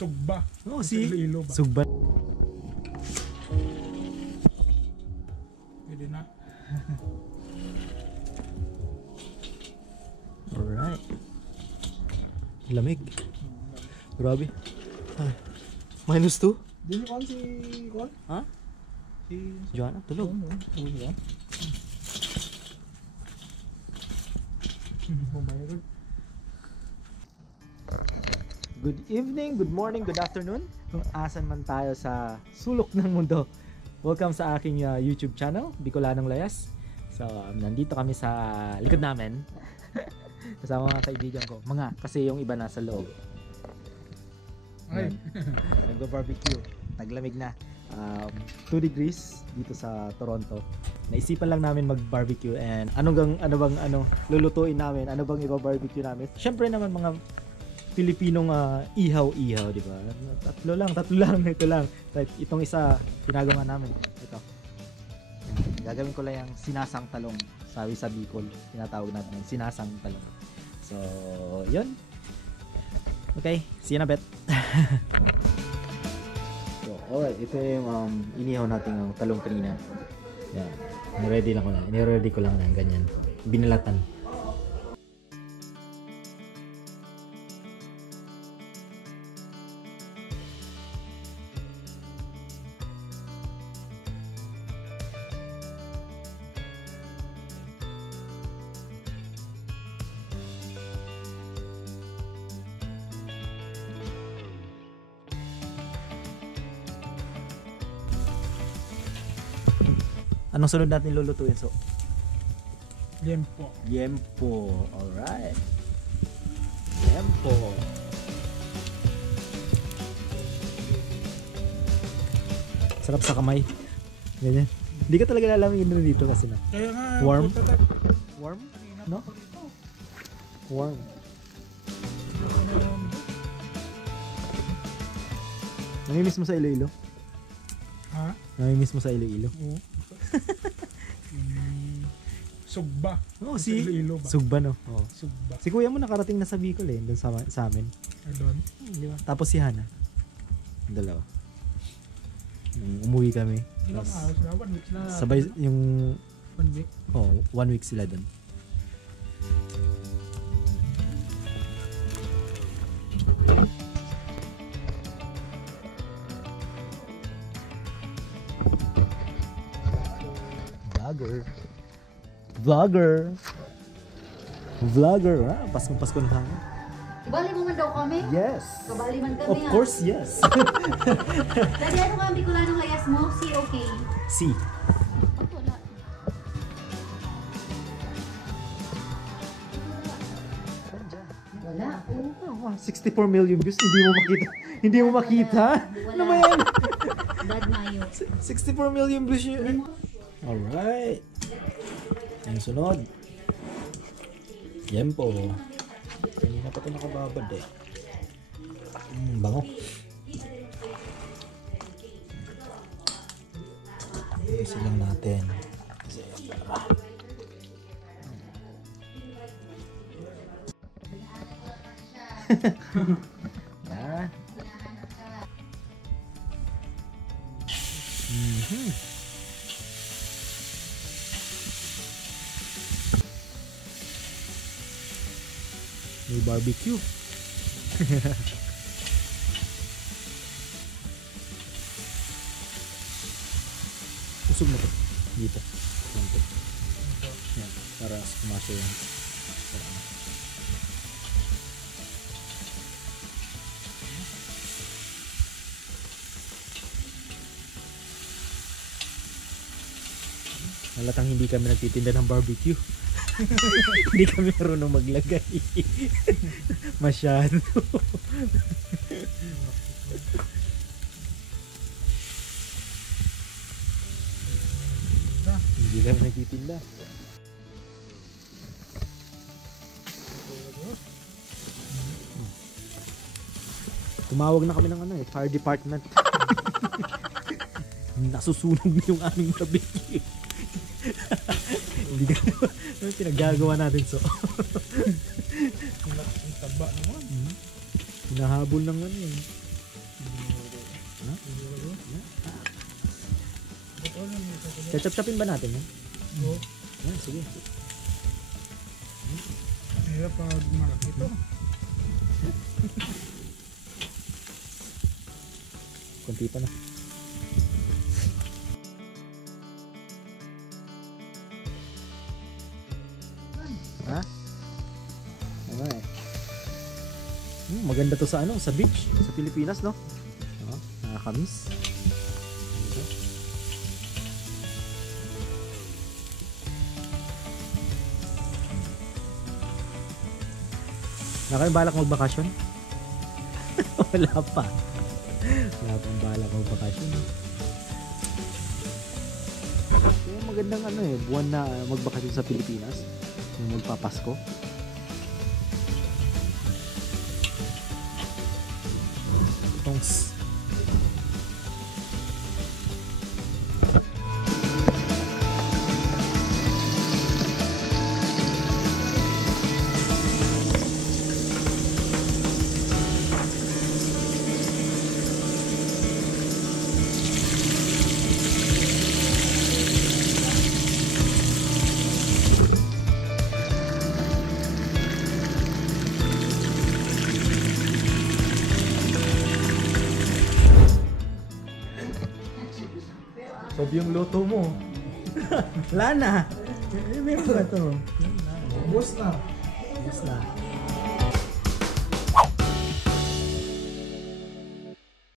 Sugba. Oh, Sa Iloilo ba? Sugba. Pwede na. Alright. Lamig. Grabe. Ay. -2? Di niyo si Kon? Ha? Si Joanna, tulog. Tulog ba? Good evening, good morning, good afternoon. Kung asan man tayo sa sulok ng mundo. Welcome sa aking YouTube channel, Bicolanong Layas. So, nandito kami sa likod namin. Kasama mga kaibigan ko. Kasi yung iba nasa loob. Ay. Nagba-barbecue. Naglamig na. 2 degrees dito sa Toronto. Naisipan lang namin mag-barbecue and ano bang lulutuin namin? Ano bang iba-barbecue namin? Syempre naman mga Pilipinong ihaw-ihaw, di ba? Tatlo lang, ito lang. Itong isa, ginagawa namin. Ito. Gagawin ko lang yung sinasang talong. Sabi sa Bicol, tinatawag natin yung sinasang talong. So, yun. Okay, see you in a bit. So, alright, ito yung inihaw natin ng talong kanina. Yan. Ni-ready ko lang na ganyan. Binalatan. Anong sunod natin lulutuin? So, Yempo. yempo. Alright. Yempo. Sarap sa kamay. Ganyan. Hindi ka talaga lalamigin na dito kasi na. Kaya nga. Warm? puta tayo. Warm? No? Warm. Namimiss mo sa Iloilo? Ha? Namimiss mo sa Iloilo? Oo. Sugba. Oo, Sa si Iloilo ba? Sugba, no? Oo. Sugba. Si kuya mo nakarating na sa Bicol eh, dun sa amin. Ay, doon. Di ba? Tapos si Hana. Yung dalawa. Umuwi kami. Ilang Tapos, araw sila? 1 week na. sabay yung 1 week. 1 week sila dun. Vlogger. Pasko na tayo. Kabali mo man daw kami? Yes. Kabali man kami Of course, yes. Dali ano nga ang Bicolanong Layas mo? Si okay. See. Wala. Wala. Oh, 64 million views, hindi mo makita. Ano ba yan? Dad Mayo. 64 million views yun. Alright. Ang sunod. Yempo. Kanina pa ito nakababad eh. Bango. Ayusin lang natin. Kasi para. Yan. May barbecue. Usog na to. Dito. Konti. Yan. Para kumasya yan. Halatang hindi kami nagtitinda ng barbecue. Hindi kami marunong maglagay. Masyado. Hindi kami nagtitinda. Tumawag na kami ng fire department. Nasusunog na yung aming barbecue. Hindi ka pinaggagawa natin so. Ang taba naman. Hinahabol ng Chachap-chapin ba natin yan? Oo. Yan, sige. Hirap pag malaki ito. Kunti pa na. Ha? Okay. Maganda to sa ano, sa beach, sa Pilipinas, no? Nakakamiss. Na kayo balak magbakasyon? Wala pa. Wala pang balak magbakasyon. Kaya magandang ano eh, buwan na magbakasyon sa Pilipinas. Yung magpapasko. Tongs. Sob yung luto mo. Wala na. Meron ba ito? Boss na. Yes na.